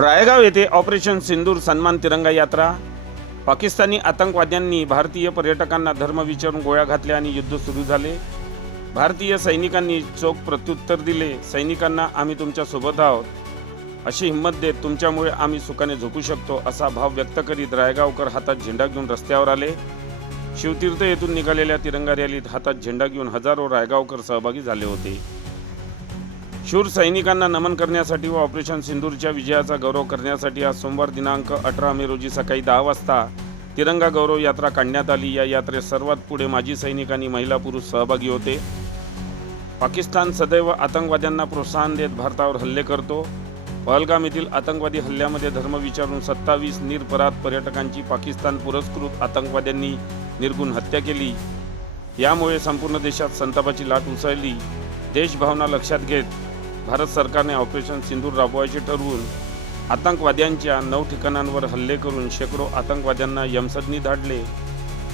रायगाव येथे ऑपरेशन सिंदूर सन्मान तिरंगा यात्रा. पाकिस्तानी आतंकवाद्यांनी भारतीय पर्यटकांना धर्म विचारून गोळ्या घातल्या आणि युद्ध सुरू झाले. भारतीय सैनिकांनी चोख प्रत्युत्तर दिले. सैनिकांना आम्ही तुमच्यासोबत आहोत. अशी हिंमत देत तुमच्यामुळे आम्ही सुखाने झोपू शकतो असा भाव व्यक्त करीत रायगावकर हातात झेंडा घेऊन रस्त्यावर आले. शिवतीर्थ येथून निघालेल्या तिरंगा रॅलीत हातात झेंडा घेऊन हजारो रायगावकर सहभागी झाले होते. शूर सैनिकांना नमन करण्यासाठी व ऑपरेशन सिंदूरच्या विजयाचा गौरव करण्यासाठी आज सोमवार दिनांक अठरा मे रोजी सकाळी दहा वाजता तिरंगा गौरव यात्रा काढण्यात आली. या यात्रेत सर्वात पुढे माजी सैनिक आणि महिला पुरुष सहभागी होते. पाकिस्तान सदैव आतंकवाद्यांना प्रोत्साहन देत भारतावर हल्ले करतो. पहलगाम येथील आतंकवादी हल्ल्यामध्ये धर्म विचारून सत्तावीस निरपराध पर्यटकांची पाकिस्तान पुरस्कृत आतंकवाद्यांनी निर्गुण हत्या केली. यामुळे संपूर्ण देशात संतापाची लाट उसळली. देशभावना लक्षात घेत भारत सरकारने ऑपरेशन सिंदूर राबवायचे ठरवून आतंकवाद्यांच्या नऊ ठिकाणांवर हल्ले करून शेकडो आतंकवाद्यांना यमसदनी धाडले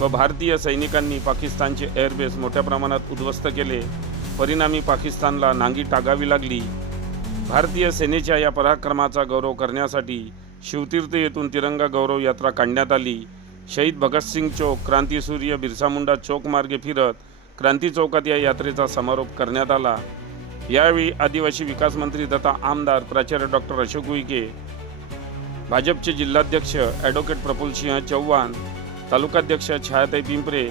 व भारतीय सैनिकांनी पाकिस्तानचे एअरबेस मोठ्या प्रमाणात उद्ध्वस्त केले. परिणामी पाकिस्तानला नांगी टागावी लागली. भारतीय सेनेच्या या पराक्रमाचा गौरव करण्यासाठी शिवतीर्थ येथून तिरंगा गौरव यात्रा काढण्यात आली. शहीद भगतसिंग चौक क्रांतीसूर्य बिरसा मुंडा चौक मार्गे फिरत क्रांती चौकात या यात्रेचा समारोप करण्यात आला. यावेळी आदिवासी विकास मंत्री तथा आमदार प्राचार्य डॉक्टर अशोक उईके भाजपचे जिल्हाध्यक्ष ॲडव्होकेट प्रफुल्लसिंह चव्हाण तालुकाध्यक्ष छायाताई पिंपरे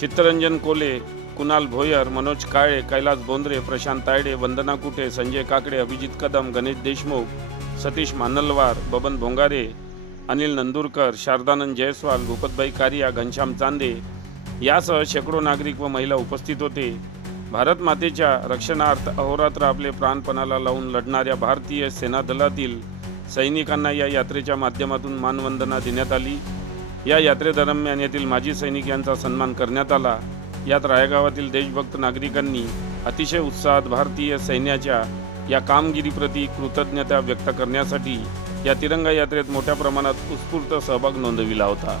चित्तरंजन कोले कुणाल भोयर मनोज काळे कैलास बोंद्रे प्रशांत तायडे वंदना कुटे संजय काकडे अभिजित कदम गणेश देशमुख सतीश मानलवार बबन भोंगारे अनिल नंदुरकर शारदानंद जयस्वाल भूपतबाई कारिया घनश्याम चांदे यासह शेकडो नागरिक व महिला उपस्थित होते. भारत मातेच्या रक्षणार्थ अहोरात्र आपले प्राणपणाला लावून लढणाऱ्या भारतीय सेना दलातील सैनिकांना या यात्रेच्या माध्यमातून मानवंदना देण्यात आली. या यात्रेदरम्यान येथील माजी सैनिक यांचा सन्मान करण्यात आला. यात रायगावातील देशभक्त नागरिकांनी अतिशय उत्साहात भारतीय सैन्याच्या या कामगिरीप्रती कृतज्ञता व्यक्त करण्यासाठी या तिरंगा यात्रेत मोठ्या प्रमाणात उत्स्फूर्त सहभाग नोंदविला होता.